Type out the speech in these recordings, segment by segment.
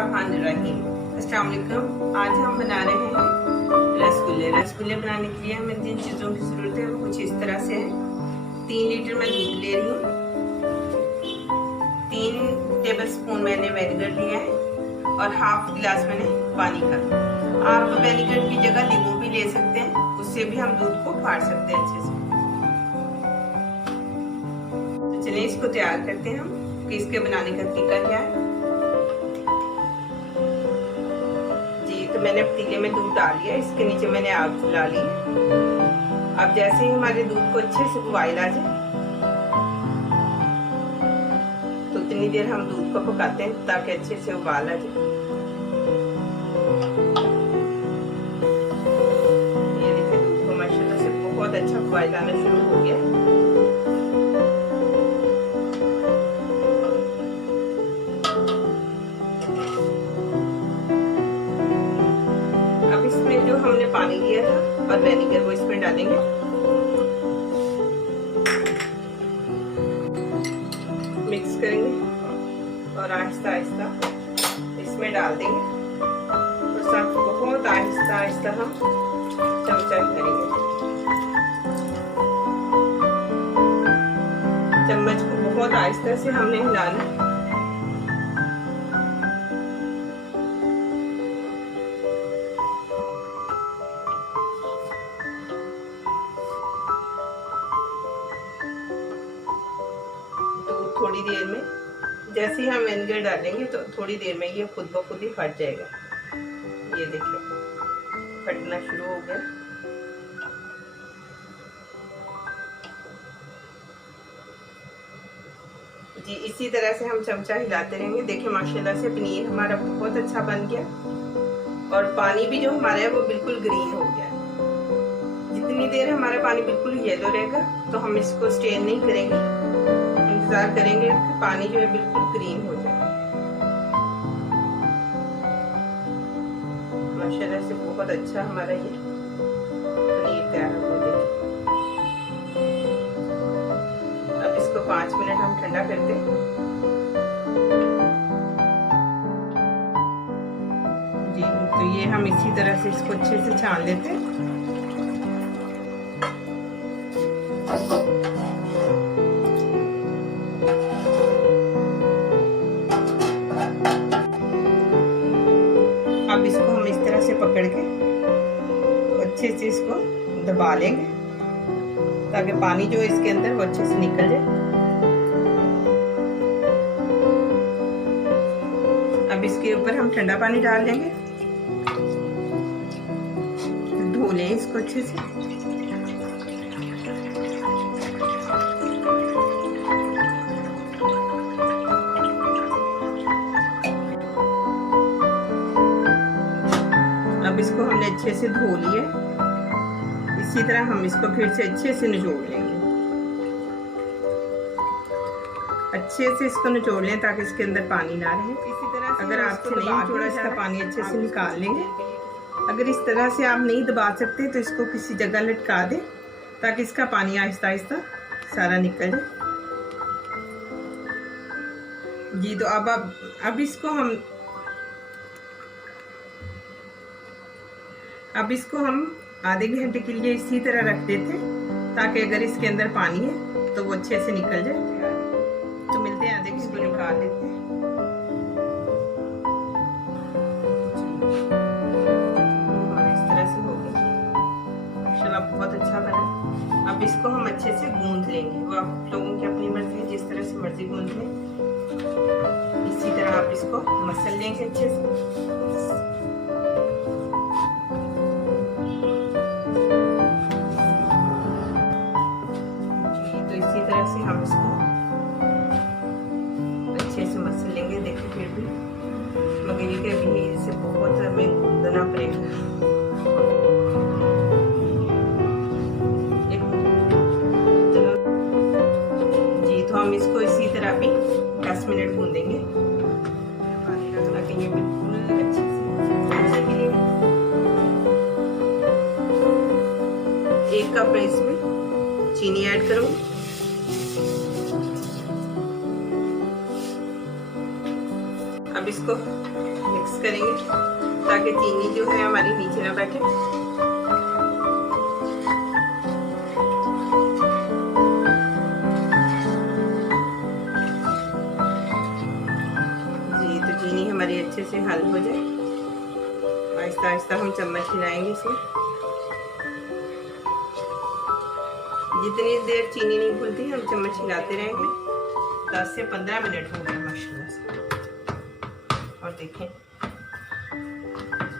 बिस्मिल्लाहिर्रहमानिर्रहीम। अस्सलाम वालेकुम। आज हम बना रहे हैं रसगुल्ले। रसगुल्ले बनाने के लिए हमें जिन चीज़ों की ज़रूरत है वो कुछ इस तरह से है। 3 लीटर मैं दूध ले रही हूँ। 3 टेबलस्पून मैंने विनेगर लिया है और हाफ गिलास मैंने पानी का। आप विनेगर की जगह नींबू भी ले सकते हैं, उससे भी हम दूध को फाड़ सकते हैं अच्छे से। तो चलिए इसको तैयार करते हैं हम कि इसके बनाने का तरीका क्या है। तो मैंने पतीले में दूध डाल लिया, इसके नीचे मैंने आग जला ली। अब जैसे ही हमारे दूध को अच्छे से उबाल आ जाए तो उतनी देर हम दूध को पकाते हैं ताकि अच्छे से उबाल आ जाए। ये देखिए दूध को माशाल्लाह से बहुत अच्छा उबाल आना शुरू हो गया। इसमें जो हमने पानी लिया था और विनेगर वो इसमें डालेंगे। मिक्स करेंगे और आहिस्ता आहिस्ता इसमें डाल देंगे और सब बहुत आहिस्ता आहिस्ता हम चमचा करेंगे। चम्मच को बहुत आहिस्ता से हमने हिलाना है। थोड़ी देर में जैसे ही हम विनेगर डालेंगे तो थोड़ी देर में ये खुद ब खुद ही फट जाएगा। ये देखिए फटना शुरू हो गया। जी इसी तरह से हम चमचा हिलाते रहेंगे। देखिए माशाल्लाह से पनीर हमारा बहुत अच्छा बन गया और पानी भी जो हमारा है वो बिल्कुल ग्रीन हो गया। जितनी देर हमारा पानी बिल्कुल येलो रहेगा तो हम इसको स्टेन नहीं करेंगे, इंतजार करेंगे कि पानी जो है बिल्कुल ग्रीन हो जाए। माशाल्लाह से बहुत अच्छा हमारा ये पनीर तैयार हो गया। अब इसको 5 मिनट हम ठंडा करते हैं। जी तो ये हम इसी तरह से इसको अच्छे से छान लेते हैं। अब इसको हम इस तरह से पकड़ के अच्छे से इसको दबा लेंगे ताकि पानी जो है इसके अंदर वो अच्छे से निकल जाए। अब इसके ऊपर हम ठंडा पानी डाल देंगे, धो लें इसको अच्छे से। अब इसको हमने अच्छे से धो लिया। इसी तरह हम इसको फिर से अच्छे से निचोड़ लेंगे। अच्छे से इसको निचोड़ लें ताकि इसके अंदर पानी ना रहे। इसी तरह से अगर आपसे नहीं निचोड़ा इसका पानी अच्छे से निकाल लेंगे। अगर इस तरह से आप नहीं दबा सकते तो इसको किसी जगह लटका दें ताकि इसका पानी आहिस्ता आहिस्ता सारा निकल जाए। जी तो अब इसको हम आधे घंटे के लिए इसी तरह रख देते हैं ताकि अगर इसके अंदर पानी है तो वो अच्छे से निकल जाए। तो मिलते हैं आधे घंटे, निकाल लेते हैं। इस तरह से हो गया माशाल्लाह बहुत अच्छा बना। अब इसको हम अच्छे से गूंद लेंगे। वो आप लोगों की अपनी मर्जी है, जिस तरह से मर्जी गूंद लें। इसी तरह आप इसको मसल लेंगे अच्छे से। इसी तरह से हम इसको अच्छे से मसल लेंगे। देखिए फिर भी मगर ये भी इसे बहुत हमें गूंदना पड़ेगा। जी तो हम इसको इसी तरह भी 10 मिनट गूंदेंगे ताकि ये बिल्कुल अच्छे से। एक कप इसमें चीनी ऐड करूँ। अब इसको मिक्स करेंगे ताकि चीनी जो है हमारी नीचे ना बैठे। जी तो चीनी हमारी अच्छे से हल हो जाए, आहिस्ता आहिस्ता हम चम्मच हिलाएंगे इसमें। जितनी देर चीनी नहीं घुलती हम चम्मच हिलाते रहेंगे। 10 से 15 मिनट हो गए माशाल्लाह से। और देखें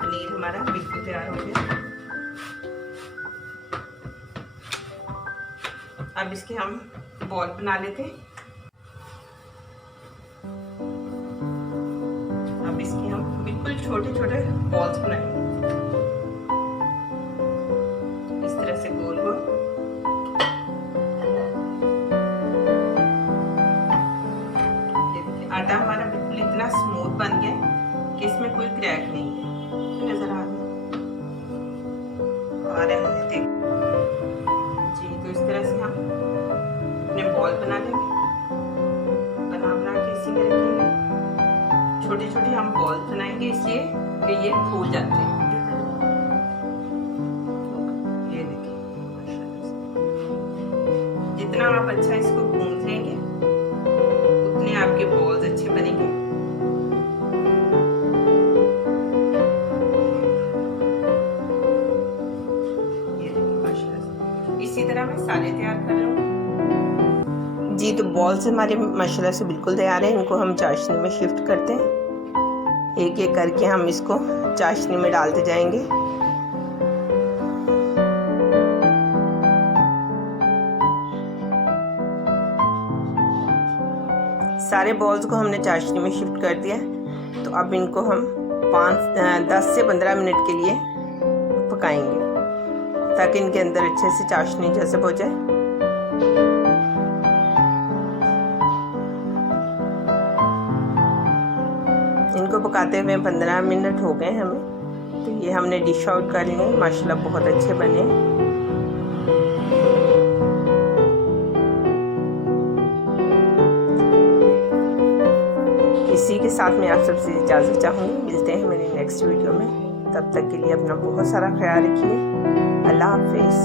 पनीर हमारा बिल्कुल तैयार हो गया। अब इसके हम बॉल बना लेते हैं। अब इसके हम बिल्कुल छोटे छोटे बॉल्स बनाएंगे, इस तरह से गोल गोल। आटा हमारा बिल्कुल इतना स्मूथ बन गया कि इसमें कोई क्रैक नहीं है। नजर आ रहे हैं देख जी। तो इस तरह से हम अपने बॉल बना लेंगे, बना के इसी में रखेंगे। छोटे छोटे हम बॉल बनाएंगे इसलिए कि ये फूल जाते हैं। ये देखिए जितना आप अच्छा इसको गूंथ लेंगे उतने आपके बॉल्स अच्छे बनेंगे। इसी तरह मैं सारे तैयार कर लूँगी जी। तो बॉल्स हमारे माशाल्लाह से बिल्कुल तैयार हैं। इनको हम चाशनी में शिफ्ट करते हैं। एक एक करके हम इसको चाशनी में डालते जाएंगे। सारे बॉल्स को हमने चाशनी में शिफ्ट कर दिया। तो अब इनको हम 10 से 15 मिनट के लिए पकाएंगे ताकि इनके अंदर अच्छे से चाशनी जज़ब हो जाए। इनको पकाते हुए 15 मिनट हो गए हमें। तो ये हमने डिश आउट कर लिए। माशाल्लाह बहुत अच्छे बने। इसी के साथ मैं आप सबसे इजाज़त चाहूँगी। मिलते हैं मेरी नेक्स्ट वीडियो में। तब तक के लिए अपना बहुत सारा ख्याल रखिए। अल्लाह हाफिज़।